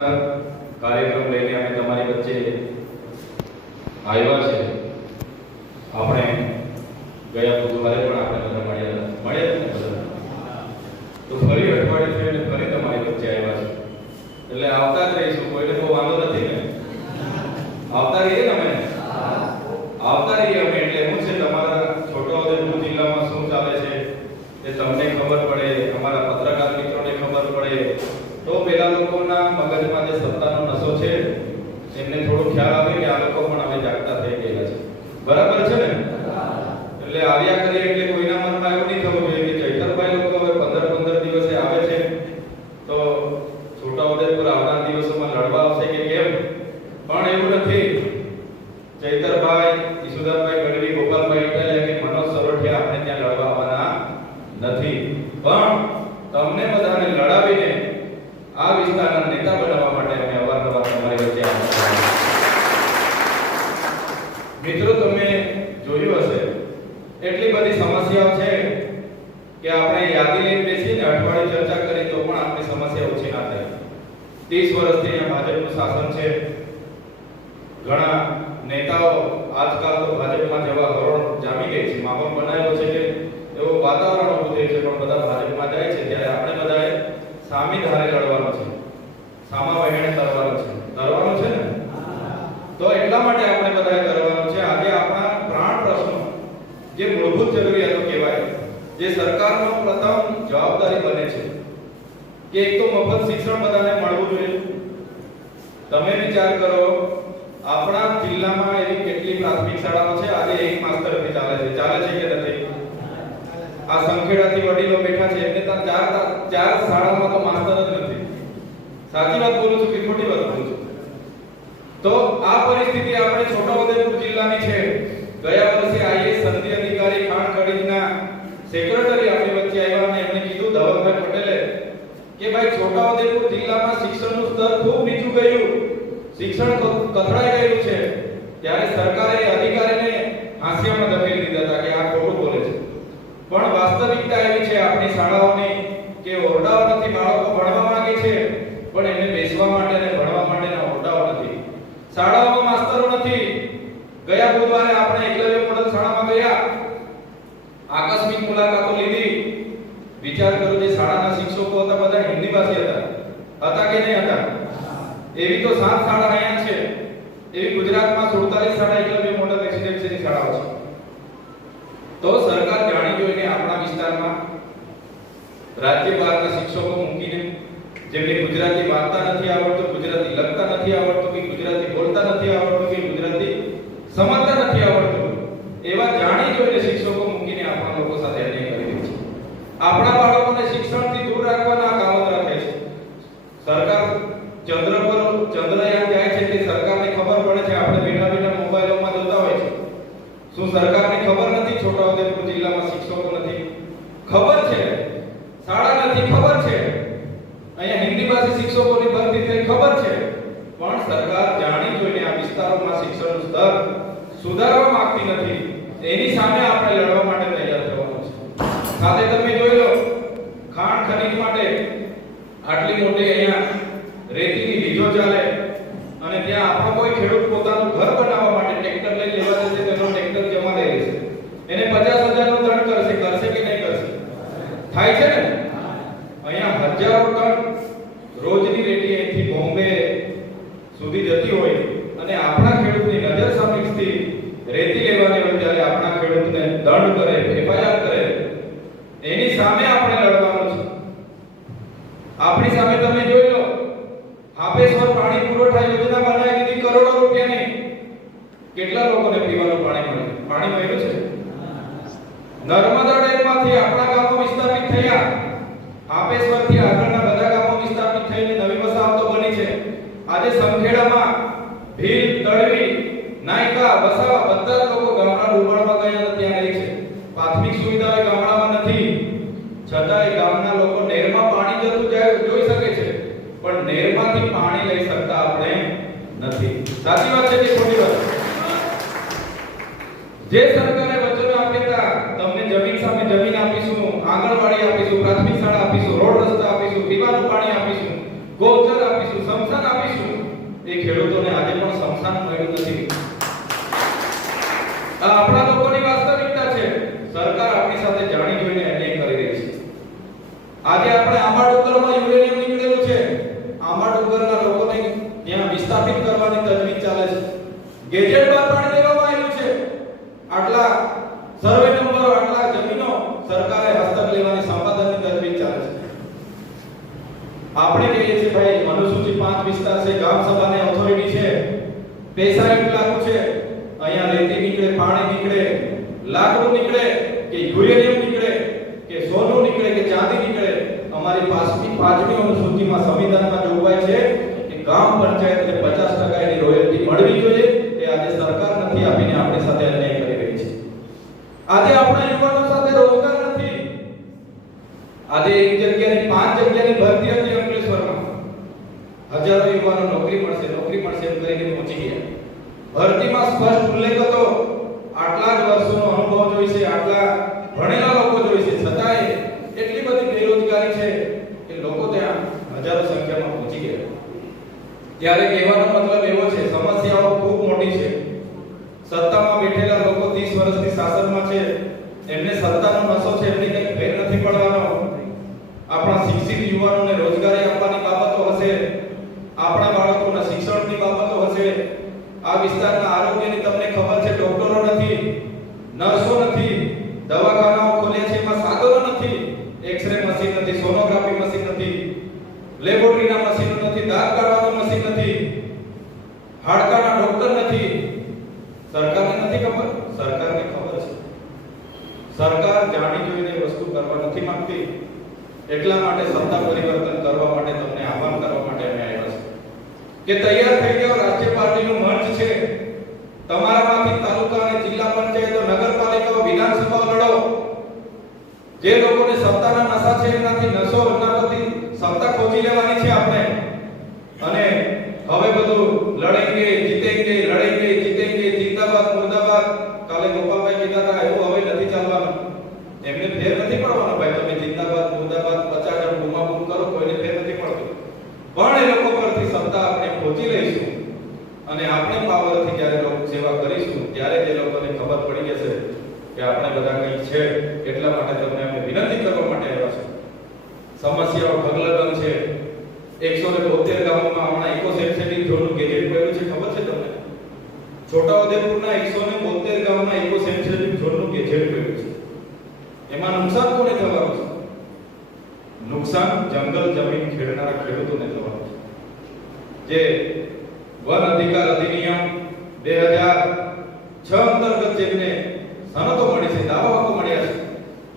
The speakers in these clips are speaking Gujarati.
કાર્યક્રમ લઈને અમે તમારી વચ્ચે આવ્યા છે. આપણે ગયા બુધવારે પણ આપણે બધા મળ્યા હતા. મળ્યા બધા? તો ફરી અઠવાડિયે ફરી તમારી વચ્ચે આવ્યા છે. એટલે આવતા જ રહીશું કોઈને બહુ વાંધો નથી ને આવતા રહીએ ને અમે આવતા રહીએ અમે એટલે શું છે તમારા છોટાઉદેપુર જિલ્લામાં શું ચાલે છે એ તમને ખબર પડે અમારા પત્રકાર મિત્રોને ખબર પડે તો પેલા લોકોના મગજમાં જે સત્તાનો નશો છે એમને થોડો ખ્યાલ આવે કે આ લોકો પણ હવે જાગતા થઈ ગયેલા છે બરાબર છે ને એટલે આવ્યા કરીએ એટલે કોઈના મનમાં એવું નહીં થવું જોઈએ કે ચૈતરભાઈ લોકો હવે પંદર પંદર દિવસે આવે છે તો છોટાઉદેપુર આવનાર દિવસોમાં લડવા આવશે કે કેમ પણ એવું નથી ચૈતરભાઈ ઈસુદાનભાઈ ગઢવી ગોપાલભાઈ ઇટાલિયા કે મનોજ સરોઠિયા આપણે ત્યાં લડવા આવવાના નથી પણ તમને બધાને લડાવીને આ વિસ્તારના નેતા બનાવવા માટે અમે અવારનવાર તમારી વચ્ચે મિત્રો, તમે જોયું હશે, એટલી બધી સમસ્યાઓ છે કે આપણે યાદી લઈને બેસીને અઠવાડિયે ચર્ચા કરી તો પણ આપણી સમસ્યા ઓછી ના થાય. ત્રીસ વર્ષથી ભાજપનું શાસન છે. ઘણા નેતાઓ આજકાલ તો ભાજપમાં જવા હરોળ જામી ગઈ છે માહોલ બનાવ્યો છે કે એવું વાતાવરણ ઊભું થયું છે પણ બધા ભાજપમાં જાય છે ત્યારે આપણે બધાએ સામી ધારે લડવાનું છે સામા વહેણે તરવાનું છે તરવાનું છે ને તો એટલા માટે આપણે બધાએ કરવાનું છે આજે આપણા પ્રાણ પ્રશ્નો જે મૂળભૂત જરૂરિયાતો કહેવાય જે સરકારનો પ્રથમ જવાબદારી બને છે કે એક તો મફત શિક્ષણ બધાને મળવું જોઈએ. તમે વિચાર કરો, આપણા જિલ્લામાં એવી કેટલી પ્રાથમિક શાળાઓ છે? આજે એક માસ્તરથી ચાલે છે. ચાલે છે કે નથી? આ સંખેડાથી વડીલો બેઠા છે. એમને ત્યાં ચાર ચાર શાળામાં તો માસ્તર જ નથી. સાચી વાત બોલું છું કે ખોટી વાત બોલું છું. તો આ પરિસ્થિતિ આપણે છોટાઉદેપુર જિલ્લાની છે. ગયા વર્ષે આઈએસ સંધિ અધિકારી ખાણ ખડીજના સેક્રેટરી આપણી વચ્ચે આવ્યા અને એમણે કીધું ધવલભાઈ પટેલે કે ભાઈ છોટાઉદેપુર જિલ્લામાં શિક્ષણનું સ્તર ખૂબ નીચું ગયું. શિક્ષણ કથળાઈ ગયું છે. ત્યારે સરકારે અધિકારીને હાંસિયામાં ધકેલી દીધા હતા કે આ ખોટું બોલે છે. પણ વાસ્તવિકતા એવી છે આપણી શાળાઓની કે ઓરડાઓ નથી, બાળકો ભણવા માંગે છે, પણ એમને બેસવા માટે અને ભણવા માટેના ઓરડાઓ નથી. શાળાઓમાં માસ્તરો નથી. ગયા બુધવારે આપણે એકલવ્ય મોડલ શાળામાં ગયા આકસ્મિક મુલાકાતો લીધી વિચાર કરો જે શાળાના શિક્ષકો હતા બધા હિન્દી ભાષી હતા હતા કે નહીં હતા એવી તો સાત શાળા અહીંયા છે. એવી ગુજરાતમાં 47 શાળા એકલવ્ય મોડલ રેસિડેન્સીની શાળાઓ છે. તો સરકાર જાણી જોઈને આપણા વિસ્તારમાં રાજ્ય બહારના શિક્ષકો મૂકીને જેમને ગુજરાતી વાંચતા નથી આવડતું, ગુજરાતી લખતા નથી આવડતું, કે ગુજરાતી બોલતા નથી આવડતું, કે ગુજરાતી સમજતા નથી આવડતું, એવા જાણી જોઈને શિક્ષકો મૂકીને આપણા લોકો સાથે અન્યાય કરી રહી છે. આપણા બાળકોને શિક્ષણથી દૂર રાખવાના કામો રાખે છે સરકાર ચંદ્ર પર ચંદ્રયાન જાય છે તે સરકારને ખબર પડે છે આપણે બેઠા બેઠા મોબાઈલોમાં જોતા હોય છે શું સરકારને ખબર નથી છોટાઉદેપુર જિલ્લામાં શિક્ષકો નથી. ખબર છે. શાળા નથી, ખબર છે. અહીંયા હિન્દી ભાષી શિક્ષકોની ભરતી થઈ, ખબર છે. પણ સરકાર જાણી જોઈને આ વિસ્તારોમાં શિક્ષણનું સ્તર સુધારવા માંગતી નથી. એની સામે આપણે લડવા માટે તૈયાર થવાનું છે. સાથે તમે જોઈ લો, ખાણ ખનીજ માટે આટલી મોટી અહીંયા રેતીની લીજો ચાલે અને ત્યાં આપણો કોઈ ખેડૂત પોતાનું ઘર બનાવવા માટે ટ્રેક્ટર લઈ લેવા જશે તેનો ટ્રેક્ટર જમા લઈ લેશે એને 50000 નો દંડ કરશે કરશે કે નહીં કરશે થાય છે ને અહીંયા હજારો ટન રોજની રેતી અહીંથી બોમ્બે સુધી જતી હોય અને આપણા ખેડૂતની નજર સમક્ષથી રેતી લેવાની હોય ત્યારે આપણા ખેડૂતને કરે એફઆઈઆર કરે, એની સામે આપણે લડવાનું છે. આપણી સામે તમે જોઈ લો હાપેશ્વર પાણી પુરવઠા યોજના બનાવી દીધી, કરોડો રૂપિયાની. કેટલા લોકોને પીવાનું પાણી મળે? પાણી મળ્યું છે? નર્મદા ડેમમાંથી આપણા ગામો વિસ્થાપિત થયા. હાપેશ્વરથી આગળના બધા ગામો વિસ્થાપિત થઈને નવી વસાહતો બની છે. આજે સંખેડામાં ભીલ, તળવી, નાયકા, વસાવા, બધા સાચી વાત છે કે ખોટી વાત? જે સરકારે વચનો આપ્યા હતા, તમને જમીન સામે જમીન આપીશું, આંગણવાડી આપીશું, પ્રાથમિક શાળા આપીશું, રોડ રસ્તા આપીશું, પીવાનું પાણી આપીશું, ગૌચર આપીશું સમસાન આપીશું, એ ખેડૂતોને આજે પણ સમસાન મળ્યું નથી. આપણા પાંચ વિસ્તાર છે, ગામ સભાને ઓથોરિટી છે, પૈસા એટલા છે, અહીંયા રેતી નીકળે, પાણી નીકળે, લાકડું નીકળે, કે યુરેનિયમ નીકળે, કે સોનું નીકળે, કે ચાંદી નીકળે, અમારી પાંચમી પાંચમી અનુસૂચિમાં સંવિધાનમાં જોગવાઈ છે કે ગામ પંચાયતને પચાસ ટકા એની રોયલ્ટી મળવી જોઈએ, તે આજે સરકાર નથી આપીને આપણી સાથે અન્યાય કરી રહી છે. આજે આપણા યુવાનો સાથે રોજગાર નથી આજે એક જગ્યાની પાંચ જગ્યાની ભરતી હતી અંકલેશ્વરમાં હજારો યુવાનો નોકરી મળશે નોકરી મળશે એમ કરીને પહોંચી ગયા સ્પષ્ટ ઉલ્લેખ હતો. આટલા જ વર્ષોનો અનુભવ જોઈશે આટલા ભણેલા લોકો જોઈશે છતાંય એટલી બધી બેરોજગારી છે કે લોકો ત્યાં હજારો સંખ્યામાં પહોંચી ગયા. ત્યારે કહેવાનો મતલબ એવો છે, સમસ્યાઓ ખૂબ મોટી છે. સત્તામાં બેઠેલા લોકો 30 વર્ષથી શાસનમાં છે. એમને સત્તાનો નશો છે, એમને કંઈ ફેર નથી પડવાનો. આપણા શિક્ષિત યુવાનોને રોજગારી આપવાની બાબતો હશે. આપણા બાળકોના શિક્ષણની બાબતો હશે. આ વિસ્તારના આરોગ્યની તમને ખબર છે ડોક્ટરો નથી નર્સો નથી દવાખાનાઓ ખોલ્યા છે એમાં સાધનો નથી એક્સરે મશીન નથી સોનોગ્રાફી મશીન નથી લેબોરેટરીના મશીનો નથી દાંત કાઢવાનું મશીન નથી હાડકાના ડોક્ટર નથી સરકારને નથી ખબર સરકારને ખબર છે સરકાર જાણી જોઈને વસ્તુ કરવા નથી માંગતી એટલા માટે સત્તા પરિવર્તન કરવા માટે તમને આહવાન કરવા માટે અમે આવ્યા છે કે તૈયાર થઈ ગયો રાષ્ટ્રીય પાર્ટીનું મંચ છે. તમારામાંથી તાલુકા અને જિલ્લા પંચાયતો, નગરપાલિકાઓ વિધાનસભાઓ લડો. જે લોકોને સત્તાના નશા છે એનાથી નશો એનાથી સત્તા ખોજી લેવાની છે આપણે. અને હવે બધું લડેંગે જીતેંગે લડેંગે જીતેંગે જિંદાબાદ, મુર્દાબાદ. કાલે ગોપાલભાઈ કીધા હતા એવું હવે નથી ચાલવાનું એમને ફેર નથી પડવાનો ભાઈ તમે જિંદાબાદ મુર્દાબાદ પચાસ જણ બૂમાબૂમ કરો કોઈને ફેર નથી પડતો પણ એ લોકો પરથી સત્તા આપણે ખોજી લઈશું અને આપણે પાવરથી જ્યારે લોક સેવા કરીશું ત્યારે જે લોકોને ખબર પડી જશે કે આપણે બધા કંઈ છે, એટલા માટે તમને અમે વિનંતી કરવા માટે આવ્યા છે. સમસ્યાઓ ઢગલગમ છે. એકસો ને બોતેર ગામોમાં હમણાં ઇકો સેન્સિટિવ ઝોનનું ગેજેટ કર્યું છે, ખબર છે તમને? છોટાઉદેપુરના એકસો ને બોતેર ગામમાં ઇકો સેન્સિટિવ ઝોનનું ગેજેટ કર્યું છે. એમાં નુકસાન કોને થવાનું છે? નુકસાન જંગલ, જમીન, ખેડનારા ખેડૂતોને થવાનું છે. જે વન અધિકાર અધિનિયમ બે હજાર છ અંતર્ગત જેમને સનતો મળી છે, દાવાઓ મળ્યા છે.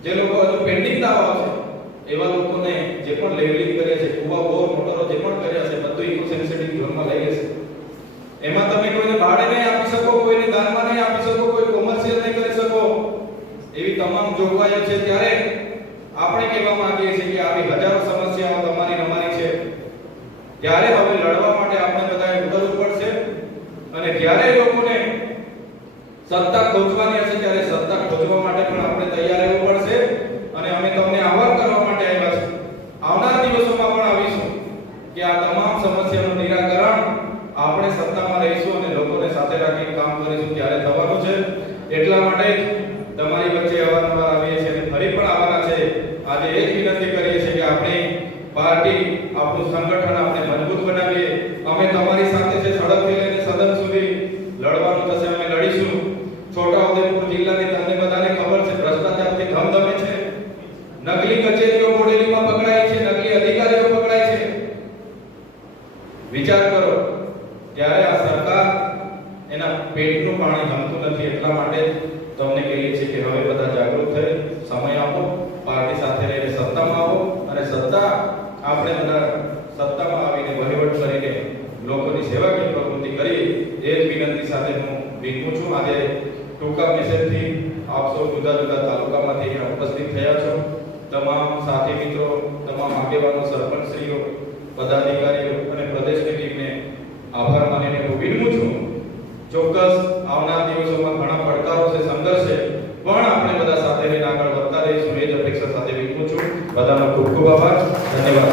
જે લોકો હજુ પેન્ડિંગ દાવાઓ છે, એવા લોકોને જે પણ લેવલિંગ કરે છે કુવા બોર મોટરો જે પણ કર્યા છે બધું ઇકો સેન્સિટિવ ઝોનમાં લઈ લેશે એમાં તમે કોઈને ભાડે નહીં આપી શકો કોઈને દાનમાં નહીં આપી શકો કોઈ કોમર્શિયલ નહીં કરી શકો એવી તમામ જોગવાઈઓ છે ત્યારે આપણે કહેવા માંગીએ છીએ કે આવી હજારો સમસ્યાઓ તમારી ને અમારી છે ત્યારે હવે લડવા માટે આપણે બધાએ ઉતરવું પડશે અને જ્યારે એ લોકોને સત્તા ખોજવાની હશે ત્યારે સત્તા ખોજવા માટે પણ આપણે તૈયાર રહેવું પડશે. અને અમે તમને આહવાન કરવા માટે આવ્યા છે આવનાર દિવસોમાં પણ આવીશું કે આ તમામ સમસ્યાનું નિરાકરણ આપણે સત્તામાં રહીશું અને લોકોને સાથે રાખીને કામ કરીશું ત્યારે થવાનું છે એટલા માટે જ તમારી વચ્ચે અવારનવાર આવીએ છીએ અને ફરી પણ આવવાના છે આજે એક વિનંતી કરીએ છીએ કે આપણે પાર્ટી આપણું સંગઠન આપણે મજબૂત બનાવીએ અમે તમારી સાથે છે સડકથી લઈને સદન સુધી લડવાનું થશે અમે લડીશું છોટાઉદેપુર જિલ્લાની તમને બધાને ખબર છે ભ્રષ્ટાચારથી ધમધમે છે નકલી કચેરીઓ બોડેલીમાં પકડાય છે નકલી અધિકારીઓ પકડાય છે વિચાર કરો ત્યારે આ સરકાર એના પેટનું પાણી જમતું નથી એટલા માટે જ તમને કહીએ છીએ કે હવે બધા જાગૃત થઈ સમય આપો પાર્ટી સાથે રહીને સત્તામાં આવો અને સત્તા આપણે બધા સત્તામાં આવીને વહીવટ કરીને લોકોની સેવાકીય પ્રવૃત્તિ કરી, એ વિનંતી સાથે હું વિનમું છું. આજે ટૂંકા મેસેજથી આપ સૌ જુદા જુદા તાલુકામાંથી અહીંયા ઉપસ્થિત થયા છો. તમામ સાથી મિત્રો, તમામ આગેવાનો, સરપંચશ્રીઓ, પદાધિકારીઓ અને પ્રદેશની ટીમને આભાર માનીને હું વિનમું છું ચોક્કસ આવનાર દિવસોમાં ઘણા પડકારો છે સંઘર્ષ છે પણ આપણે બધા સાથે રહીને આગળ વધતા રહીશું એ જ અપેક્ષા સાથે વિનમું છું બધાનો ખૂબ ખૂબ આભાર ધન્યવાદ